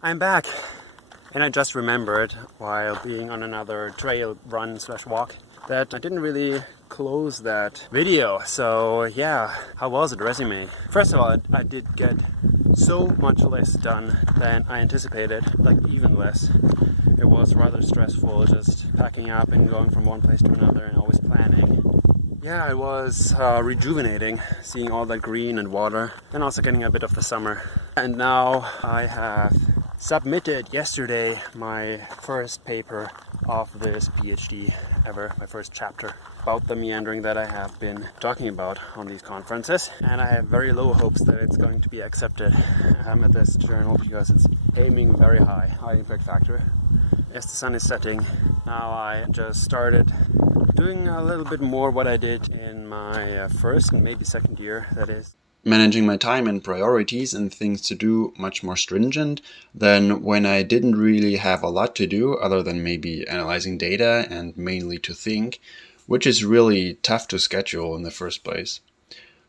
I'm back, and I just remembered while being on another trail run/walk that I didn't really close that video. So yeah, how was it? Resume. First of all, I did get so much less done than I anticipated, like even less. It was rather stressful, just packing up and going from one place to another and always planning. Yeah, it was rejuvenating, seeing all that green and water, and also getting a bit of the summer. And now I have submitted yesterday my first paper of this PhD ever, my first chapter about the meandering that I have been talking about on these conferences. And I have very low hopes that it's going to be accepted at this journal because it's aiming very high impact factor. Yes, the sun is setting. Now I just started doing a little bit more what I did in my first and maybe second year, that is. Managing my time and priorities and things to do much more stringent than when I didn't really have a lot to do other than maybe analyzing data and mainly to think, which is really tough to schedule in the first place.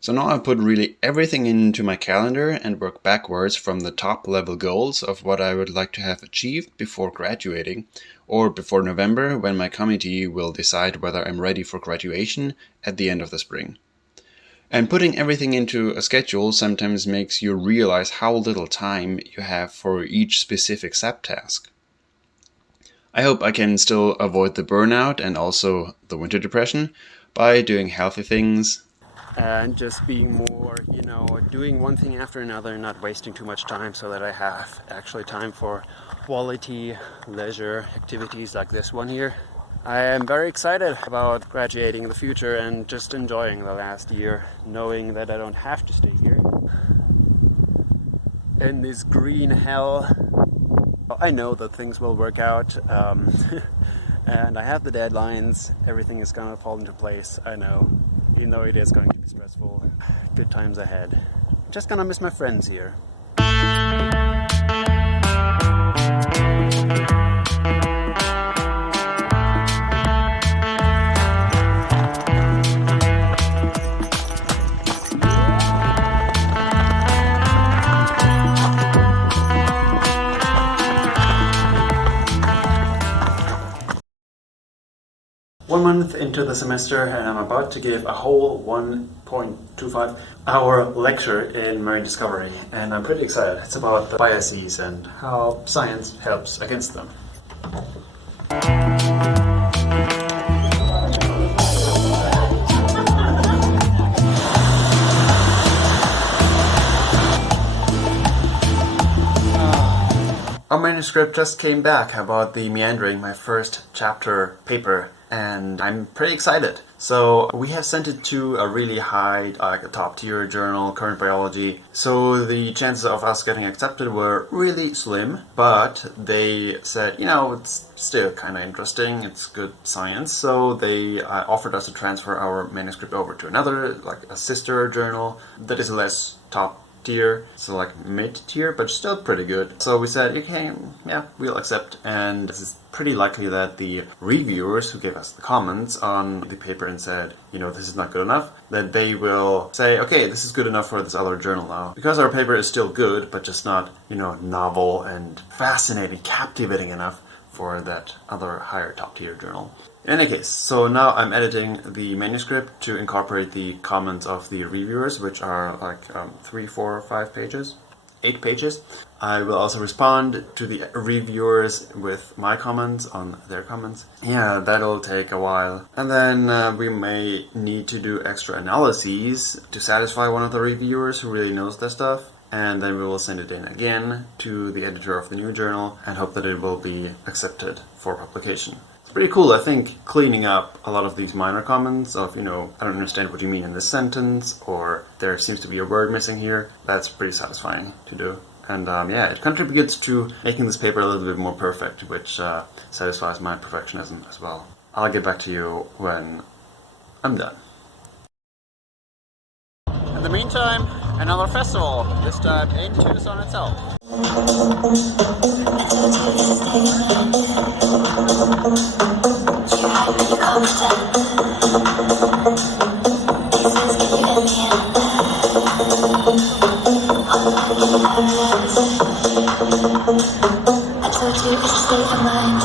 So now I put really everything into my calendar and work backwards from the top level goals of what I would like to have achieved before graduating or before November, when my committee will decide whether I'm ready for graduation at the end of the spring. And putting everything into a schedule sometimes makes you realize how little time you have for each specific subtask. I hope I can still avoid the burnout and also the winter depression by doing healthy things. And just being more, doing one thing after another and not wasting too much time so that I have actually time for quality leisure activities like this one here. I am very excited about graduating in the future and just enjoying the last year, knowing that I don't have to stay here in this green hell. I know that things will work out, and I have the deadlines. Everything is gonna fall into place, I know. Even though it is going to be stressful, good times ahead. Just gonna miss my friends here. One month into the semester, and I'm about to give a whole 1.25 hour lecture in marine discovery, and I'm pretty excited. It's about the biases and how science helps against them. Our manuscript just came back about the meandering, my first chapter paper, and I'm pretty excited. So we have sent it to a really high, a top tier journal, Current Biology. So the chances of us getting accepted were really slim, but they said, it's still kind of interesting, it's good science. So they offered us to transfer our manuscript over to another, like a sister journal that is less top tier, so like mid-tier, but still pretty good. So we said, okay, yeah, we'll accept, and it's pretty likely that the reviewers who gave us the comments on the paper and said, this is not good enough, that they will say, okay, this is good enough for this other journal now. Because our paper is still good, but just not, novel and fascinating, captivating enough for that other higher top tier journal. In any case, so now I'm editing the manuscript to incorporate the comments of the reviewers, which are like 3, 4, 5 pages, 8 pages. I will also respond to the reviewers with my comments on their comments. Yeah, that'll take a while. And then we may need to do extra analyses to satisfy one of the reviewers who really knows their stuff. And then we will send it in again to the editor of the new journal and hope that it will be accepted for publication. It's pretty cool, I think, cleaning up a lot of these minor comments of, I don't understand what you mean in this sentence, or there seems to be a word missing here. That's pretty satisfying to do. And it contributes to making this paper a little bit more perfect, which satisfies my perfectionism as well. I'll get back to you when I'm done. In the meantime, another festival, this time in Tucson itself. And so too is a state of mind.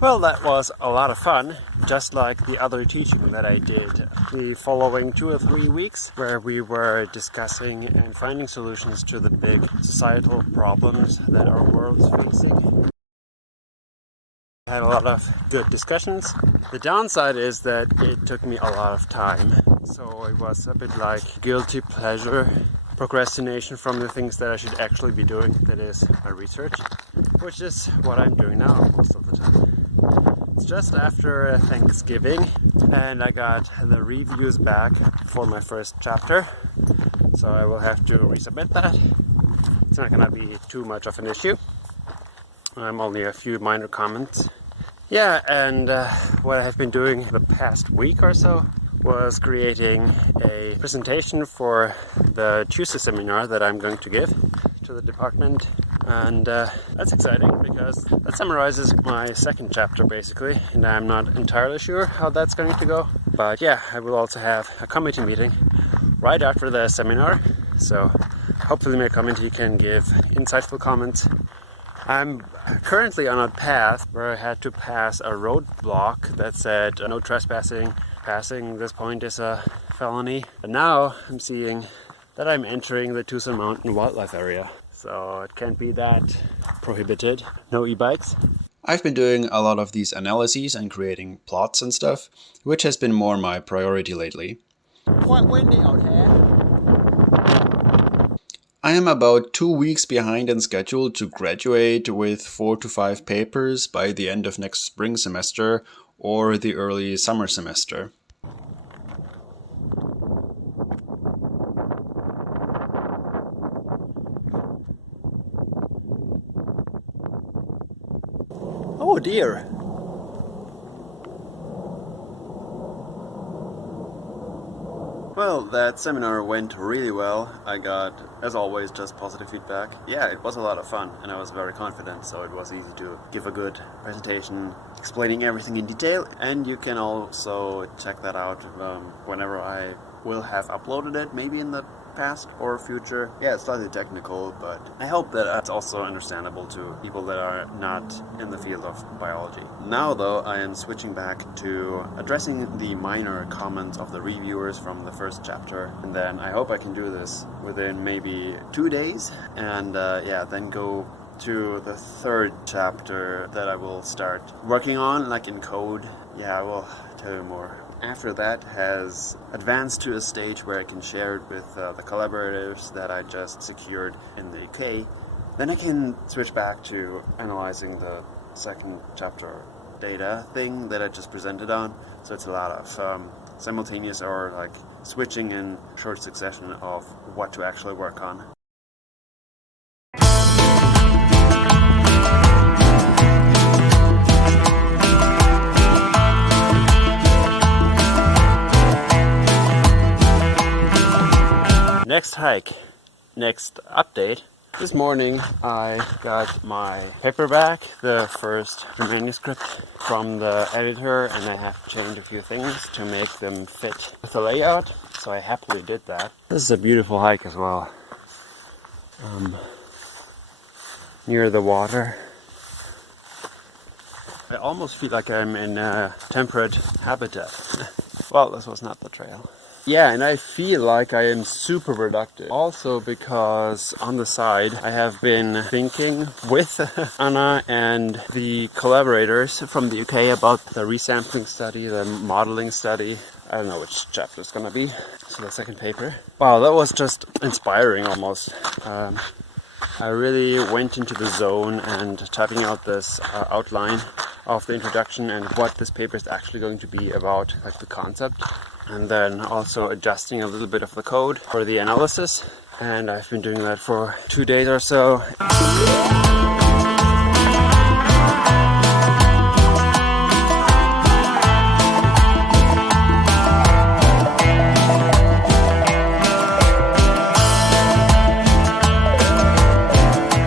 Well, that was a lot of fun, just like the other teaching that I did the following 2 or 3 weeks, where we were discussing and finding solutions to the big societal problems that our world is facing. I had a lot of good discussions. The downside is that it took me a lot of time, so it was a bit like guilty pleasure procrastination from the things that I should actually be doing, that is my research, which is what I'm doing now most of the time. It's just after Thanksgiving and I got the reviews back for my first chapter, so I will have to resubmit that. It's not gonna be too much of an issue. Only a few minor comments. Yeah, and what I have been doing the past week or so was creating a presentation for the Tuesday seminar that I'm going to give to the department, and that's exciting because that summarizes my second chapter basically, and I'm not entirely sure how that's going to go, but yeah, I will also have a committee meeting right after the seminar, so hopefully my committee can give insightful comments. I'm currently on a path where I had to pass a roadblock that said no trespassing. Passing this point is a felony. But now I'm seeing that I'm entering the Tucson Mountain Wildlife Area, so it can't be that prohibited. No e-bikes. I've been doing a lot of these analyses and creating plots and stuff, which has been more my priority lately. Quite windy out here. I am about 2 weeks behind in schedule to graduate with 4 to 5 papers by the end of next spring semester or the early summer semester. Oh dear. Well, that seminar went really well. I got, as always, just positive feedback. Yeah, it was a lot of fun and I was very confident, so it was easy to give a good presentation explaining everything in detail. And you can also check that out whenever I will have uploaded it, maybe in the past or future. Yeah, it's slightly technical, but I hope that it's also understandable to people that are not in the field of biology. Now though, I am switching back to addressing the minor comments of the reviewers from the first chapter, and then I hope I can do this within maybe 2 days, and then go to the third chapter that I will start working on, like in code. Yeah, I will tell you more. After that has advanced to a stage where I can share it with the collaborators that I just secured in the UK, then I can switch back to analyzing the second chapter data thing that I just presented on. So it's a lot of simultaneous or like switching in short succession of what to actually work on. Next hike, next update. This morning I got my paper back, the first manuscript from the editor, and I have changed a few things to make them fit with the layout, so I happily did that. This is a beautiful hike as well. Near the water. I almost feel like I'm in a temperate habitat. Well, this was not the trail. Yeah, and I feel like I am super productive. Also because on the side I have been thinking with Anna and the collaborators from the UK about the resampling study, the modeling study, I don't know which chapter it's gonna be. So the second paper. Wow, that was just inspiring almost. I really went into the zone and typing out this outline of the introduction and what this paper is actually going to be about, like the concept, and then also adjusting a little bit of the code for the analysis. And I've been doing that for 2 days or so.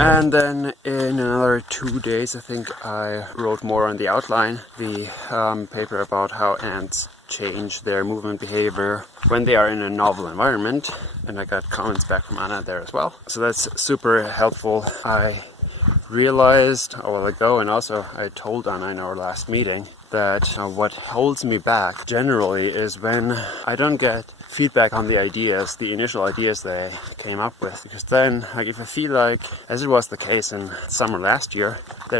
And then in another 2 days, I think I wrote more on the outline, the paper about how ants change their movement behavior when they are in a novel environment. And I got comments back from Anna there as well. So that's super helpful. I realized a while ago, and also I told Anna in our last meeting, that what holds me back generally is when I don't get feedback on the ideas, the initial ideas they came up with. Because then, like, if I feel like, as it was the case in summer last year, that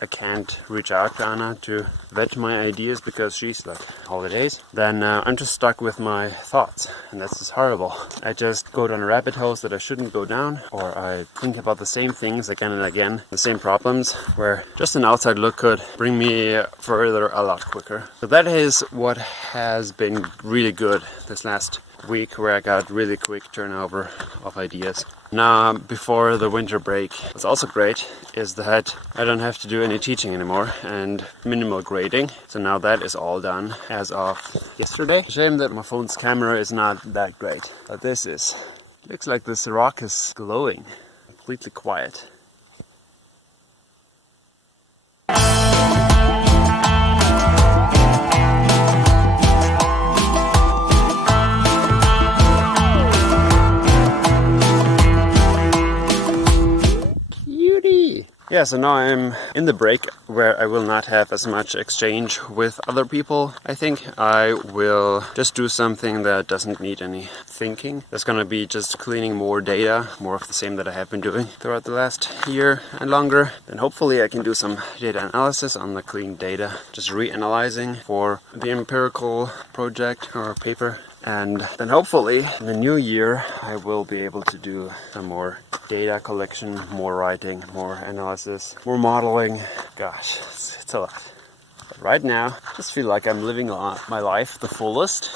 I can't reach out to Anna to vet my ideas because she's like holidays, then I'm just stuck with my thoughts, and that's just horrible. I just go down rabbit holes that I shouldn't go down, or I think about the same things again and again, the same problems, where just an outside look could bring me further a lot quicker. So that is what has been really good this last week, where I got really quick turnover of ideas. Now, before the winter break, what's also great is that I don't have to do any teaching anymore and minimal grading. So now that is all done as of yesterday. Shame that my phone's camera is not that great, but looks like this rock is glowing, completely quiet. Yeah, so now I'm in the break where I will not have as much exchange with other people. I think I will just do something that doesn't need any thinking. That's gonna be just cleaning more data, more of the same that I have been doing throughout the last year and longer. Then hopefully I can do some data analysis on the clean data, just reanalyzing for the empirical project or paper. And then hopefully in the new year I will be able to do some more data collection, more writing, more analysis, more modeling. Gosh, it's a lot. But right now, I just feel like I'm living my life the fullest.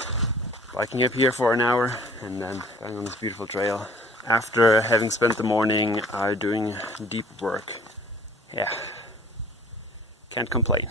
Biking up here for an hour and then going on this beautiful trail. After having spent the morning doing deep work. Yeah, can't complain.